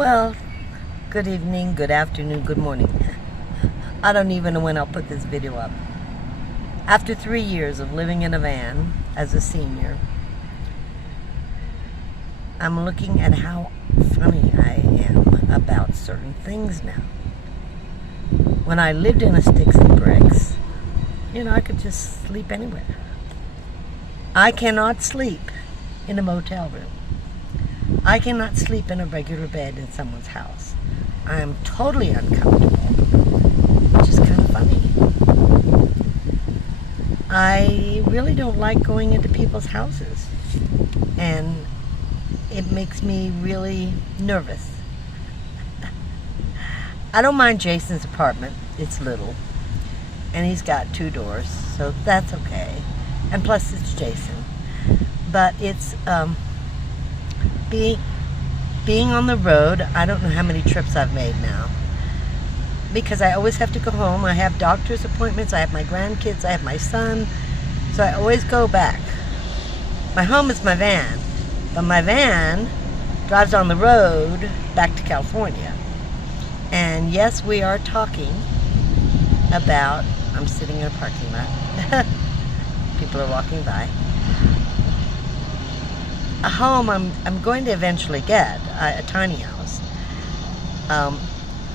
Well, good evening, good afternoon, good morning. I don't even know when I'll put this video up. After 3 years of living in a van as a senior, I'm looking at how funny I am about certain things now. When I lived in a sticks and bricks, I could just sleep anywhere. I cannot sleep in a motel room. I cannot sleep in a regular bed in someone's house. I am totally uncomfortable, which is kind of funny. I really don't like going into people's houses, and it makes me really nervous. I don't mind Jason's apartment. It's little, and he's got 2 doors, so that's okay. And plus, it's Jason. But it's being on the road. I don't know how many trips I've made now, because I always have to go home. I have doctor's appointments, I have my grandkids, I have my son, so I always go back. My home is my van, but my van drives on the road back to California. And yes, we are talking about, I'm sitting in a parking lot, people are walking by, a home I'm going to eventually get, a tiny house.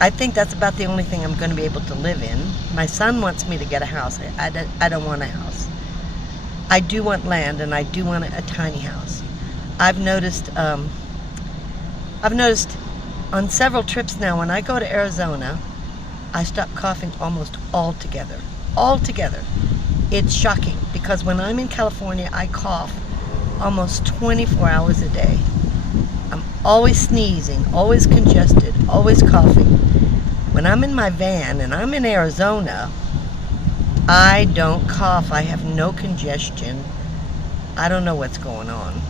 I think that's about the only thing I'm going to be able to live in. My son wants me to get a house. I don't want a house. I do want land, and I do want a tiny house. I've noticed on several trips now, when I go to Arizona, I stop coughing almost altogether. Altogether. It's shocking, because when I'm in California, I cough almost 24 hours a day. I'm always sneezing, always congested, always coughing. When I'm in my van and I'm in Arizona, I don't cough. I have no congestion. I don't know what's going on.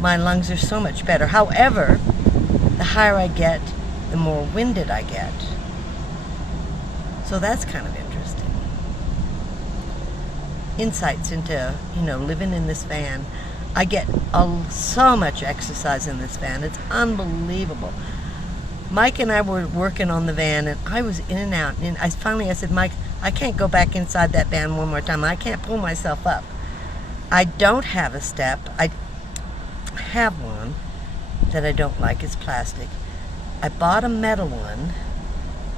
My lungs are so much better. However, the higher I get, the more winded I get. So that's kind of interesting. Insights into, living in this van. I get so much exercise in this van. It's unbelievable. Mike and I were working on the van, and I was in and out. And I said, Mike, I can't go back inside that van one more time. I can't pull myself up. I don't have a step. I have one that I don't like. It's plastic. I bought a metal one,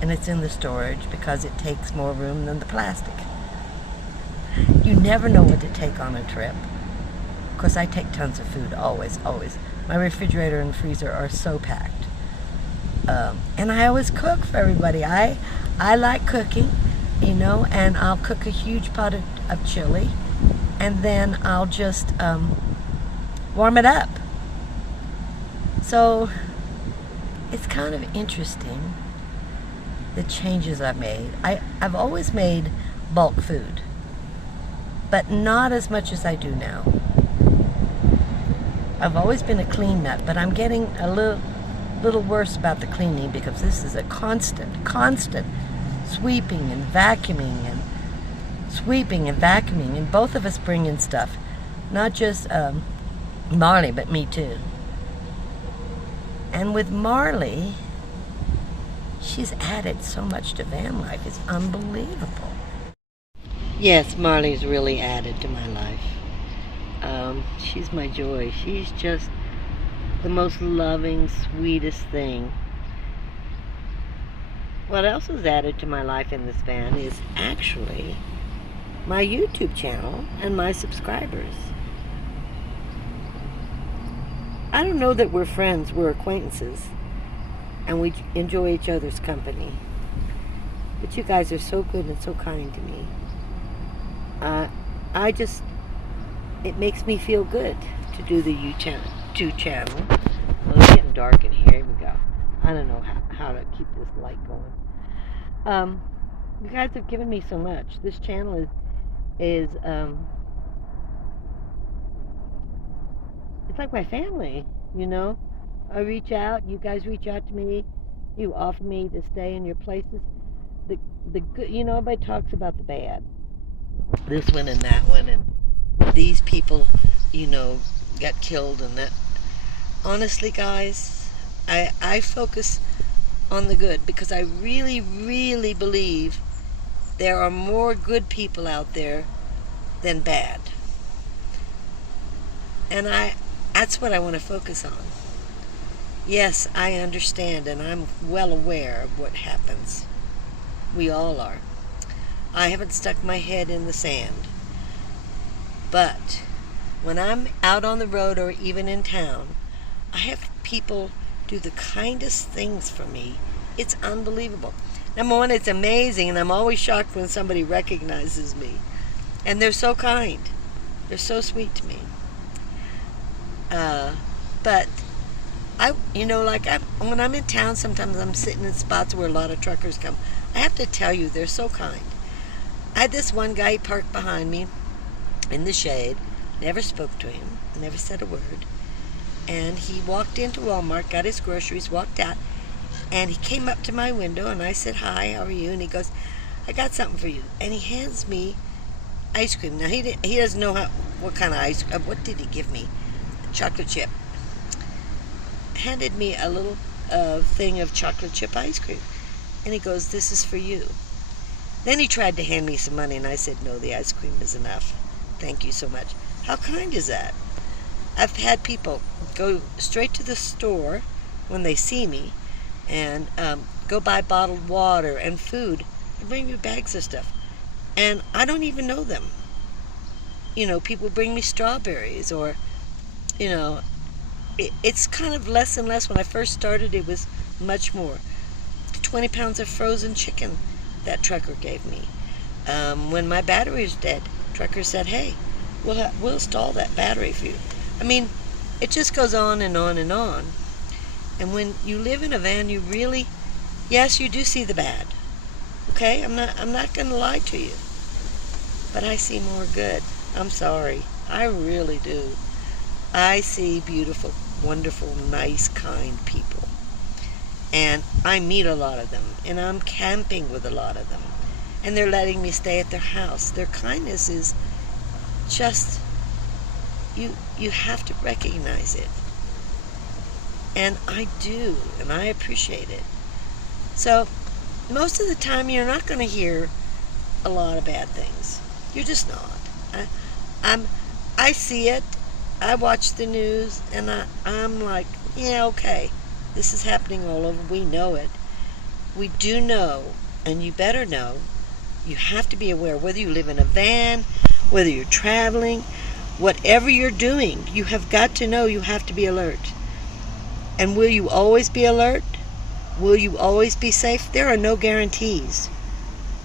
and it's in the storage because it takes more room than the plastic. You never know what to take on a trip. Of course, I take tons of food, always, always. My refrigerator and freezer are so packed. And I always cook for everybody. I like cooking, and I'll cook a huge pot of chili, and then I'll just warm it up. So it's kind of interesting, the changes I've made. I've always made bulk food, but not as much as I do now. I've always been a clean nut, but I'm getting a little worse about the cleaning, because this is a constant sweeping and vacuuming and sweeping and vacuuming, and both of us bring in stuff. Not just Marley, but me too. And with Marley, she's added so much to van life. It's unbelievable. Yes, Marley's really added to my life. She's my joy. She's just the most loving, sweetest thing. What else has added to my life in this van is actually my YouTube channel and my subscribers. I don't know that we're friends, we're acquaintances, and we enjoy each other's company. But you guys are so good and so kind to me. It makes me feel good to do the YouTube channel. Well, it's getting dark in here. Here we go. I don't know how to keep this light going. You guys have given me so much. This channel is it's like my family, I reach out, you guys reach out to me, you offer me to stay in your places. The good, everybody talks about the bad. This one and that one, and these people, got killed, and that. Honestly, guys, I focus on the good because I really, really believe there are more good people out there than bad. And that's what I want to focus on. Yes, I understand and I'm well aware of what happens. We all are. I haven't stuck my head in the sand. But when I'm out on the road or even in town, I have people do the kindest things for me. It's unbelievable. Number one, it's amazing, and I'm always shocked when somebody recognizes me. And they're so kind. They're so sweet to me. But when I'm in town, sometimes I'm sitting in spots where a lot of truckers come. I have to tell you, they're so kind. I had this one guy parked behind me in the shade, never spoke to him, never said a word. And he walked into Walmart, got his groceries, walked out, and he came up to my window, and I said, "Hi, how are you?" And he goes, "I got something for you." And he hands me ice cream. Now, he doesn't know what kind of ice cream. What did he give me? Chocolate chip. Handed me a little thing of chocolate chip ice cream. And he goes, "This is for you." Then he tried to hand me some money, and I said, "No, the ice cream is enough. Thank you so much." How kind is that? I've had people go straight to the store when they see me and go buy bottled water and food and bring me bags of stuff. And I don't even know them. People bring me strawberries or, it's kind of less and less. When I first started, it was much more. 20 pounds of frozen chicken that trucker gave me. When my battery was dead, trucker said, "Hey, we'll install that battery for you." I mean, it just goes on and on and on. And when you live in a van, you really, yes, you do see the bad. Okay, I'm not going to lie to you, but I see more good. I'm sorry, I really do. I see beautiful, wonderful, nice, kind people, and I meet a lot of them, and I'm camping with a lot of them, and they're letting me stay at their house. Their kindness is just, you have to recognize it. And I do, and I appreciate it. So most of the time you're not going to hear a lot of bad things. You're just not. I see it. I watch the news, and I'm like, yeah, okay, this is happening all over. We know it. We do know, and you better know. You have to be aware, whether you live in a van, whether you're traveling, whatever you're doing, you have got to know you have to be alert. And will you always be alert? Will you always be safe? There are no guarantees.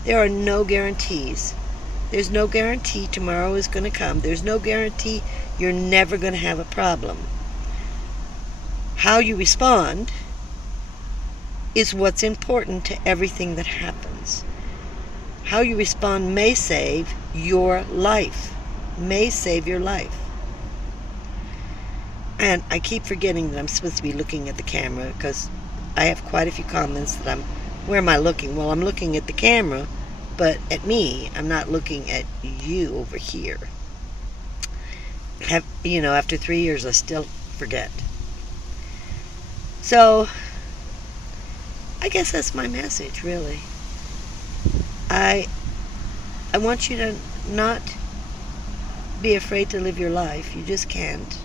There are no guarantees. There's no guarantee tomorrow is going to come. There's no guarantee you're never going to have a problem. How you respond is what's important to everything that happens. How you respond may save your life. May save your life. And I keep forgetting that I'm supposed to be looking at the camera because I have quite a few comments that where am I looking? Well, I'm looking at the camera, but at me. I'm not looking at you over here. After 3 years, I still forget. So, I guess that's my message, really. I want you to not be afraid to live your life. You just can't.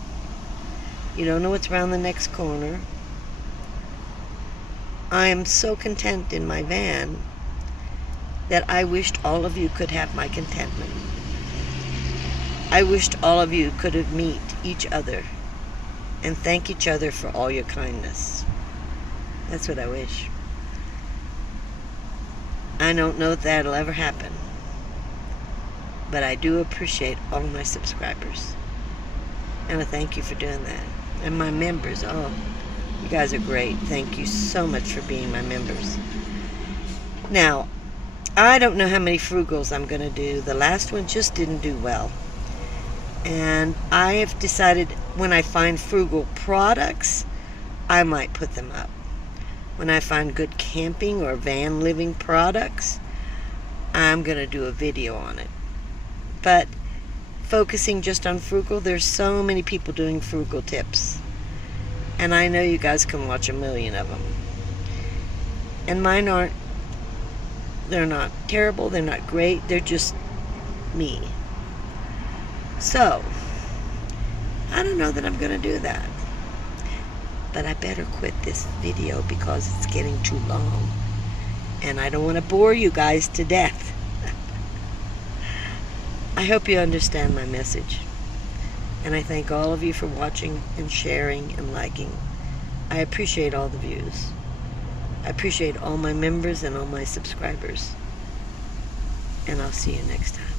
You don't know what's around the next corner. I am so content in my van that I wished all of you could have my contentment. I wished all of you could have meet each other and thank each other for all your kindness. That's what I wish. I don't know if that'll ever happen, but I do appreciate all my subscribers, and I thank you for doing that. And my members, oh, you guys are great. Thank you so much for being my members. Now, I don't know how many frugals I'm going to do. The last one just didn't do well. And I have decided when I find frugal products, I might put them up. When I find good camping or van living products, I'm going to do a video on it. But focusing just on frugal, there's so many people doing frugal tips. And I know you guys can watch 1,000,000 of them. And mine aren't, they're not terrible, they're not great, they're just me. So, I don't know that I'm going to do that. But I better quit this video because it's getting too long. And I don't want to bore you guys to death. I hope you understand my message. And I thank all of you for watching and sharing and liking. I appreciate all the views. I appreciate all my members and all my subscribers. And I'll see you next time.